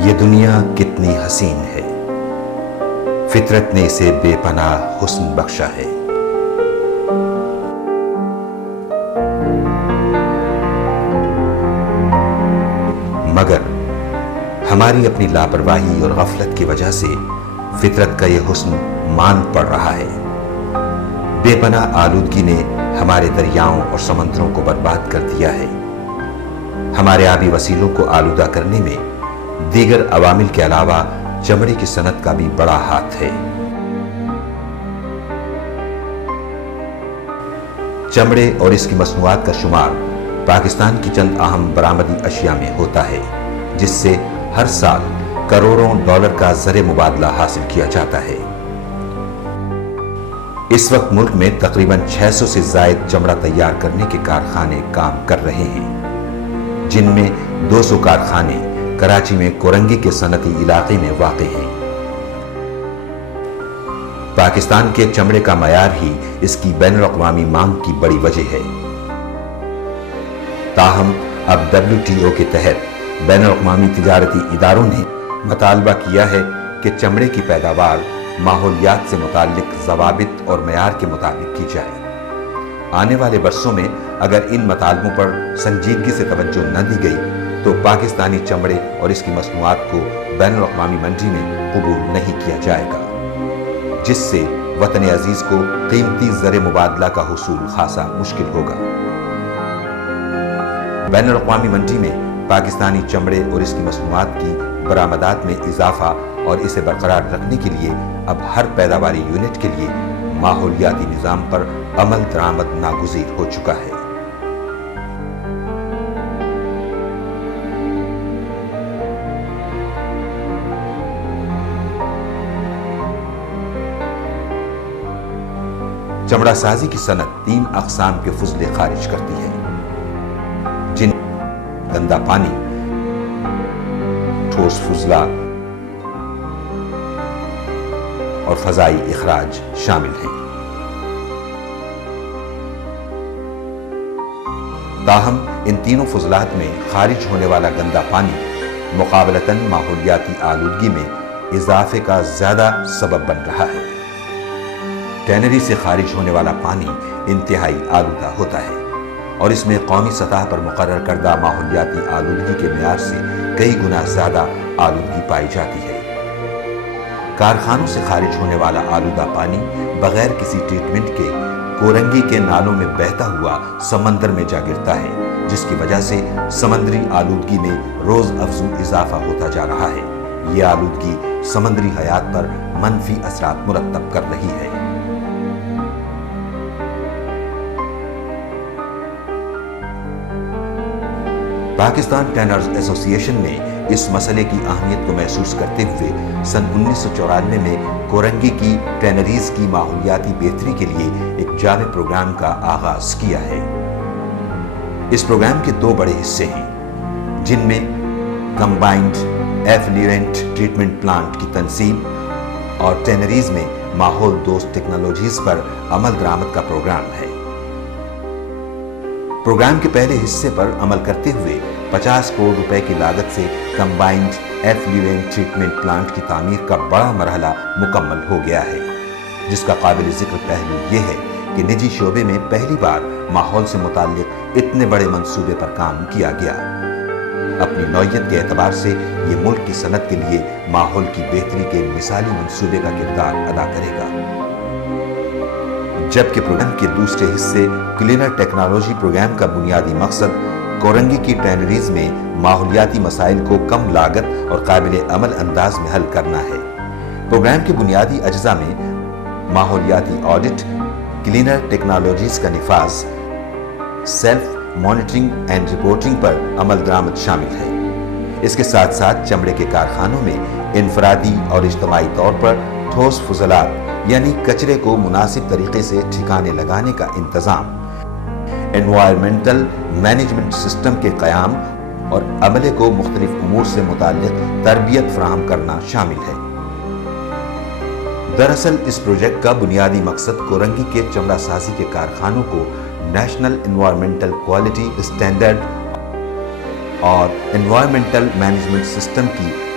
یہ دنیا کتنی حسین ہے، فطرت نے اسے بے پناہ حسن بخشا ہے۔ مگر ہماری اپنی لاپرواہی اور غفلت کی وجہ سے فطرت کا یہ حسن ماند پڑ رہا ہے۔ بے پناہ آلودگی نے ہمارے دریاؤں اور سمندروں کو برباد کر دیا ہے۔ ہمارے آبی وسیلوں کو آلودہ کرنے میں دیگر عوامل کے علاوہ چمڑے کی صنعت کا بھی بڑا ہاتھ ہے۔ چمڑے اور اس کی مصنوعات کا شمار پاکستان کی چند اہم برآمدی اشیاء میں ہوتا ہے، جس سے ہر سال کروڑوں ڈالر کا زر مبادلہ حاصل کیا جاتا ہے۔ اس وقت ملک میں تقریباً 600 سے زائد چمڑا تیار کرنے کے کارخانے کام کر رہے ہیں، جن میں 200 کارخانے کراچی میں کورنگی کے صنعتی علاقے میں واقع ہیں۔ پاکستان کے چمڑے کا معیار ہی اس کی بین الاقوامی مانگ کی بڑی وجہ ہے۔ تاہم اب WTO کے تحت بین الاقوامی تجارتی اداروں نے مطالبہ کیا ہے کہ چمڑے کی پیداوار ماحولیات سے متعلق ضوابط اور معیار کے مطابق کی جائے۔ آنے والے برسوں میں اگر ان مطالبوں پر سنجیدگی سے توجہ نہ دی گئی تو پاکستانی چمڑے اور اس کی مصنوعات کو بین الاقوامی منڈی میں قبول نہیں کیا جائے گا، جس سے وطن عزیز کو قیمتی زر مبادلہ کا حصول خاصا مشکل ہوگا۔ بین الاقوامی منڈی میں پاکستانی چمڑے اور اس کی مصنوعات کی برآمدات میں اضافہ اور اسے برقرار رکھنے کے لیے اب ہر پیداواری یونٹ کے لیے ماحولیاتی نظام پر عمل درآمد ناگزیر ہو چکا ہے۔ چمڑا سازی کی صنعت 3 اقسام کے فضلے خارج کرتی ہے، جن گندا پانی، ٹھوس فضلہ اور فضائی اخراج شامل ہیں۔ تاہم ان تینوں فضلات میں خارج ہونے والا گندا پانی مقابلتاً ماحولیاتی آلودگی میں اضافے کا زیادہ سبب بن رہا ہے۔ ٹینری سے خارج ہونے والا پانی انتہائی آلودہ ہوتا ہے اور اس میں قومی سطح پر مقرر کردہ ماحولیاتی آلودگی کے معیار سے کئی گنا زیادہ آلودگی پائی جاتی ہے۔ کارخانوں سے خارج ہونے والا آلودہ پانی بغیر کسی ٹریٹمنٹ کے کورنگی کے نالوں میں بہتا ہوا سمندر میں جا گرتا ہے، جس کی وجہ سے سمندری آلودگی میں روز افزوں اضافہ ہوتا جا رہا ہے۔ یہ آلودگی سمندری حیات پر منفی اثرات مرتب کر رہی ہے۔ پاکستان ٹینرز ایسوسی ایشن نے اس مسئلے کی اہمیت کو محسوس کرتے ہوئے سن 1994 میں کورنگی کی ٹینریز کی ماحولیاتی بہتری کے لیے ایک جامع پروگرام کا آغاز کیا ہے۔ اس پروگرام کے 2 بڑے حصے ہیں، جن میں کمبائنڈ ایفلوئنٹ ٹریٹمنٹ پلانٹ کی تنصیب اور ٹینریز میں ماحول دوست ٹیکنالوجیز پر عمل درآمد کا پروگرام ہے۔ پروگرام کے پہلے حصے پر عمل کرتے ہوئے 50 کروڑ روپے کی لاگت سے کمبائنڈ ایفلوئنٹ ٹریٹمنٹ پلانٹ کی تعمیر کا بڑا مرحلہ مکمل ہو گیا ہے، جس کا قابل ذکر پہلو یہ ہے کہ نجی شعبے میں پہلی بار ماحول سے متعلق اتنے بڑے منصوبے پر کام کیا گیا۔ اپنی نوعیت کے اعتبار سے یہ ملک کی صنعت کے لیے ماحول کی بہتری کے مثالی منصوبے کا کردار ادا کرے گا۔ جبکہ پروگرام کے دوسرے حصے کلینر ٹیکنالوجی پروگرام کا بنیادی مقصد کورنگی کی ٹینریز میں ماحولیاتی مسائل کو کم لاگت اور قابل عمل انداز میں حل کرنا ہے۔ پروگرام کے بنیادی اجزاء میں ماحولیاتی آڈٹ، کلینر ٹیکنالوجیز کا نفاذ، سیلف مانیٹرنگ اینڈ رپورٹنگ پر عمل درآمد شامل ہے۔ اس کے ساتھ ساتھ چمڑے کے کارخانوں میں انفرادی اور اجتماعی طور پر ٹھوس فضلات یعنی کچرے کو مناسب طریقے سے ٹھکانے لگانے کا انتظام، انوائرمنٹل مینجمنٹ سسٹم کے قیام اور عملے کو مختلف امور سے متعلق تربیت فراہم کرنا شامل ہے۔ دراصل اس پروجیکٹ کا بنیادی مقصد کورنگی کے چمڑا سازی کے کارخانوں کو نیشنل انوائرمنٹل کوالٹی اسٹینڈرڈ اور انوائرمنٹل مینجمنٹ سسٹم کی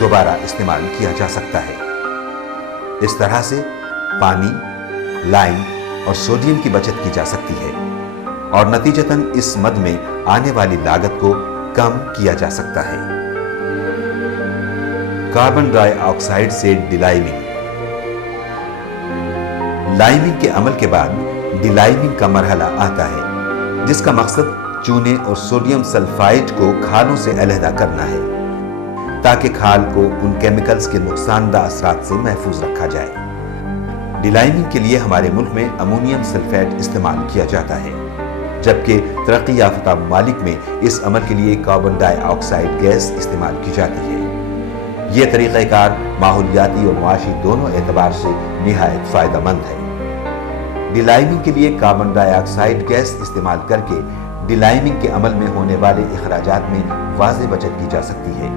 دوبارہ استعمال کیا جا سکتا ہے۔ اس طرح سے پانی، لائم اور سوڈیم کی بچت کی جا سکتی ہے اور نتیجتاً اس مد میں آنے والی لاگت کو کم کیا جا سکتا ہے۔ کاربن ڈائی آکسائیڈ سے ڈیلائمنگ۔ لائمنگ کے عمل کے بعد ڈیلائمنگ کا مرحلہ آتا ہے، جس کا مقصد چونے اور سوڈیم سلفائڈ کو کھالوں سے علیحدہ کرنا ہے تاکہ کھال کو ان کیمیکلز کے نقصان دہ اثرات سے محفوظ رکھا جائے۔ ڈیلائمنگ کے لیے ہمارے ملک میں امونیم سلفیٹ استعمال کیا جاتا ہے، جبکہ ترقی یافتہ ممالک میں اس عمل کے لیے کاربن ڈائی آکسائیڈ گیس استعمال کی جاتی ہے۔ یہ طریقہ کار ماحولیاتی اور معاشی دونوں اعتبار سے نہایت فائدہ مند ہے۔ ڈیلائمنگ کے لیے کاربن ڈائی آکسائیڈ گیس استعمال کر کے ڈیلائمنگ کے عمل میں ہونے والے اخراجات میں واضح بچت کی جا سکتی ہے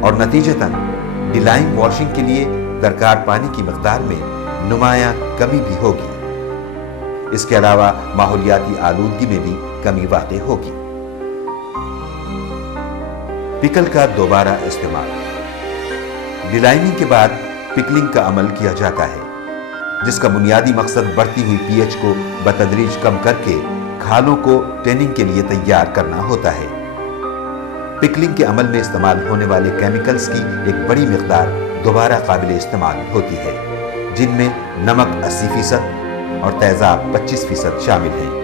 اور نتیجتاً ڈیلائم واشنگ کے لیے درکار پانی کی مقدار میں نمایاں کمی بھی ہوگی۔ اس کے علاوہ ماحولیاتی آلودگی میں بھی کمی واقع ہوگی۔ پکل کا دوبارہ استعمال۔ ڈیلائمنگ کے بعد پکلنگ کا عمل کیا جاتا ہے، جس کا بنیادی مقصد بڑھتی ہوئی پی ایچ کو بتدریج کم کر کے کھالوں کو ٹیننگ کے لیے تیار کرنا ہوتا ہے۔ پکلنگ کے عمل میں استعمال ہونے والے کیمیکلز کی ایک بڑی مقدار دوبارہ قابل استعمال ہوتی ہے، جن میں نمک 80% اور تیزاب 25% شامل ہیں۔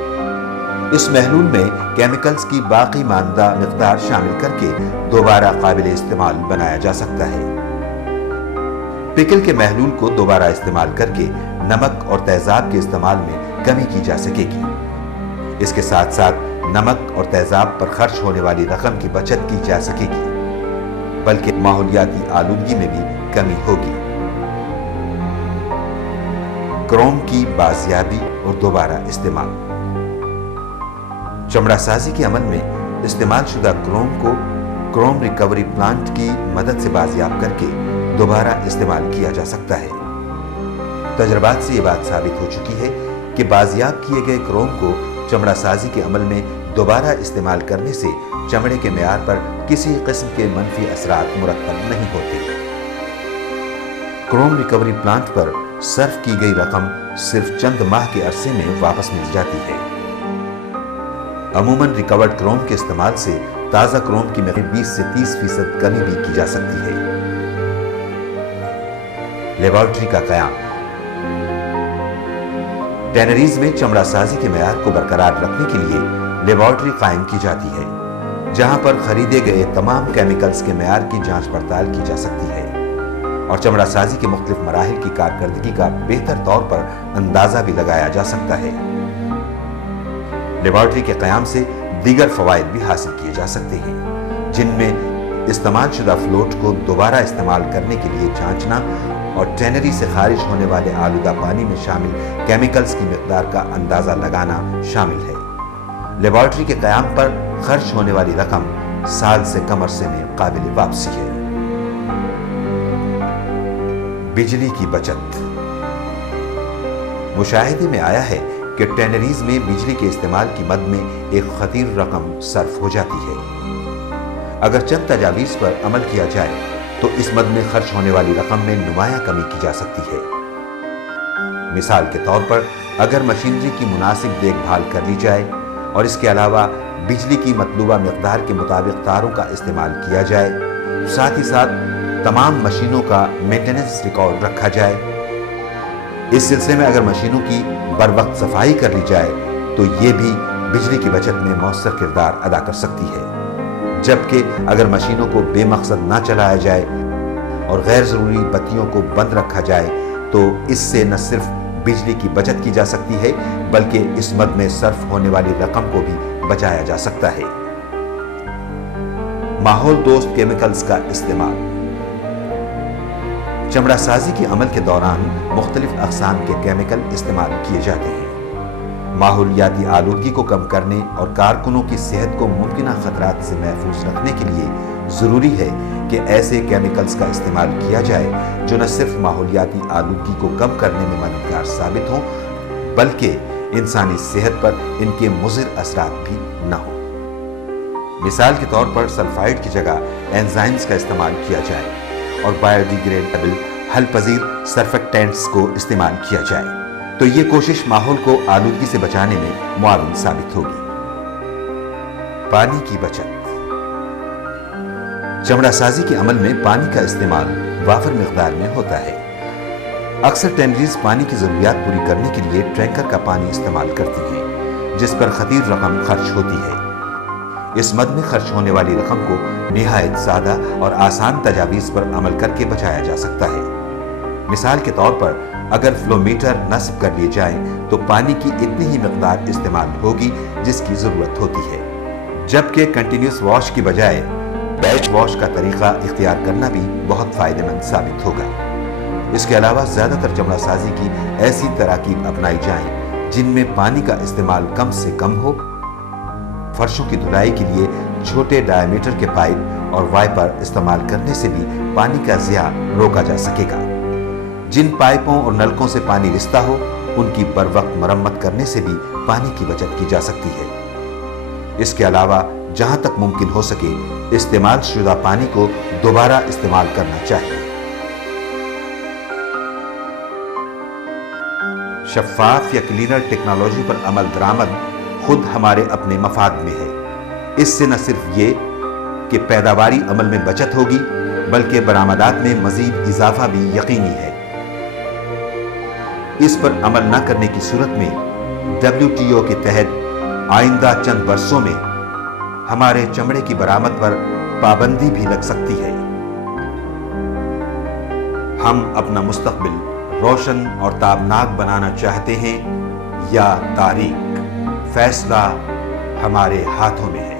اس محلول میں کیمیکلز کی باقی ماندہ مقدار شامل کر کے دوبارہ قابل استعمال بنایا جا سکتا ہے۔ پکل کے محلول کو دوبارہ استعمال کر کے نمک اور تیزاب کے استعمال میں کمی کی جا سکے گی۔ اس کے ساتھ ساتھ نمک اور تیزاب پر خرچ ہونے والی رقم کی بچت کی جا سکے گی، بلکہ ماحولیاتی آلودگی میں بھی کمی ہوگی۔ کروم کی بازیابی اور دوبارہ استعمال۔ چمڑا سازی کے عمل میں استعمال شدہ کروم کو کروم ریکوری پلانٹ کی مدد سے بازیاب کر کے دوبارہ استعمال کیا جا سکتا ہے۔ تجربات سے یہ بات ثابت ہو چکی ہے کہ بازیاب کیے گئے کروم کو چمڑا سازی کے عمل میں دوبارہ استعمال کرنے سے چمڑے کے معیار پر کسی قسم کے منفی اثرات مرتب نہیں ہوتے۔ کروم ریکوری پلانٹ پر صرف کی گئی رقم صرف چند ماہ کے عرصے میں واپس مل جاتی ہے۔ عموماً ریکورڈ کروم کے استعمال سے تازہ کروم کی مقدار 20 سے 30% کمی بھی کی جا سکتی ہے۔ لیبارٹری کا قیام۔ ٹینریز میں چمڑا سازی کے معیار کو برقرار رکھنے کے لیے لیبارٹری قائم کی جاتی ہے، جہاں پر خریدے گئے تمام کیمیکلز کے معیار کی جانچ پڑتال کی جا سکتی ہے اور چمڑا سازی کے مختلف مراحل کی کارکردگی کا بہتر طور پر اندازہ بھی لگایا جا سکتا ہے۔ لیبارٹری کے قیام سے دیگر فوائد بھی حاصل کیے جا سکتے ہیں، جن میں استعمال شدہ فلوٹ کو دوبارہ استعمال کرنے کے لیے جانچنا اور ٹینری سے خارج ہونے والے آلودہ پانی میں شامل کیمیکلز کی مقدار کا اندازہ لگانا شامل ہے۔ لیبارٹری کے قیام پر خرچ ہونے والی رقم سال سے کم عرصے میں قابل واپسی ہے۔ بجلی کی بچت۔ مشاہدے میں آیا ہے کہ ٹینریز میں بجلی کے استعمال کی مد میں ایک خطیر رقم صرف ہو جاتی ہے۔ اگر چند تجاویز پر عمل کیا جائے تو اس مد میں خرچ ہونے والی رقم میں نمایاں کمی کی جا سکتی ہے۔ مثال کے طور پر اگر مشینری کی مناسب دیکھ بھال کر لی جائے اور اس کے علاوہ بجلی کی مطلوبہ مقدار کے مطابق تاروں کا استعمال کیا جائے، ساتھ ہی ساتھ تمام مشینوں کا مینٹیننس ریکارڈ رکھا جائے، اس سلسلے میں اگر مشینوں کی بر وقت صفائی کر لی جائے تو یہ بھی بجلی کی بچت میں مؤثر کردار ادا کر سکتی ہے۔ جبکہ اگر مشینوں کو بے مقصد نہ چلایا جائے اور غیر ضروری بتیوں کو بند رکھا جائے تو اس سے نہ صرف بجلی کی بچت کی جا سکتی ہے بلکہ اس مد میں صرف ہونے والی رقم کو بھی بچایا جا سکتا ہے۔ ماحول دوست کیمیکلز کا استعمال۔ چمڑا سازی کے عمل کے دوران مختلف اقسام کے کیمیکل استعمال کیے جاتے ہیں۔ ماحولیاتی آلودگی کو کم کرنے اور کارکنوں کی صحت کو ممکنہ خطرات سے محفوظ رکھنے کے لیے ضروری ہے کہ ایسے کیمیکلز کا استعمال کیا جائے جو نہ صرف ماحولیاتی آلودگی کو کم کرنے میں مددگار ثابت ہوں بلکہ انسانی صحت پر ان کے مضر اثرات بھی نہ ہوں۔ مثال کے طور پر سلفائڈ کی جگہ اینزائمز کا استعمال کیا جائے اور بایو ڈیگریڈیبل حل پذیر سرفیکٹینٹس کو استعمال کیا جائے تو یہ کوشش ماحول کو آلودگی سے بچانے میں معاون ثابت ہوگی۔ پانی کی بچت۔ چمڑا سازی کے عمل میں پانی کا استعمال وافر مقدار میں ہوتا ہے۔ اکثر ٹینریز پانی کی ضروریات پوری کرنے کے لیے ٹینکر کا پانی استعمال کرتی ہیں، جس پر خطیر رقم خرچ ہوتی ہے۔ اس مد میں خرچ ہونے والی رقم کو نہایت سادہ اور آسان تجاویز پر عمل کر کے بچایا جا سکتا ہے۔ مثال کے طور پر اگر فلو میٹر نصب کر لیے جائیں تو پانی کی اتنی ہی مقدار استعمال ہوگی جس کی ضرورت ہوتی ہے، جبکہ کنٹینیوس واش کی بجائے بیچ واش کا طریقہ اختیار کرنا بھی بہت فائدہ مند ثابت ہوگا۔ اس کے علاوہ زیادہ تر چمڑا سازی کی ایسی تراکیب اپنائی جائیں جن میں پانی کا استعمال کم سے کم ہو۔ فرشوں کی دھلائی کے لیے چھوٹے ڈائی میٹر کے پائپ اور وائپر استعمال کرنے سے بھی پانی کا ضیاع روکا جا سکے گا۔ جن پائپوں اور نلکوں سے پانی رستا ہو ان کی بر وقت مرمت کرنے سے بھی پانی کی بچت کی جا سکتی ہے۔ اس کے علاوہ جہاں تک ممکن ہو سکے استعمال شدہ پانی کو دوبارہ استعمال کرنا چاہیے۔ شفاف یا کلینر ٹیکنالوجی پر عمل درآمد خود ہمارے اپنے مفاد میں ہے۔ اس سے نہ صرف یہ کہ پیداواری عمل میں بچت ہوگی بلکہ برآمدات میں مزید اضافہ بھی یقینی ہے۔ اس پر عمل نہ کرنے کی صورت میں WTO کے تحت آئندہ چند برسوں میں ہمارے چمڑے کی برآمد پر پابندی بھی لگ سکتی ہے۔ ہم اپنا مستقبل روشن اور تابناک بنانا چاہتے ہیں یا تاریک، فیصلہ ہمارے ہاتھوں میں ہے۔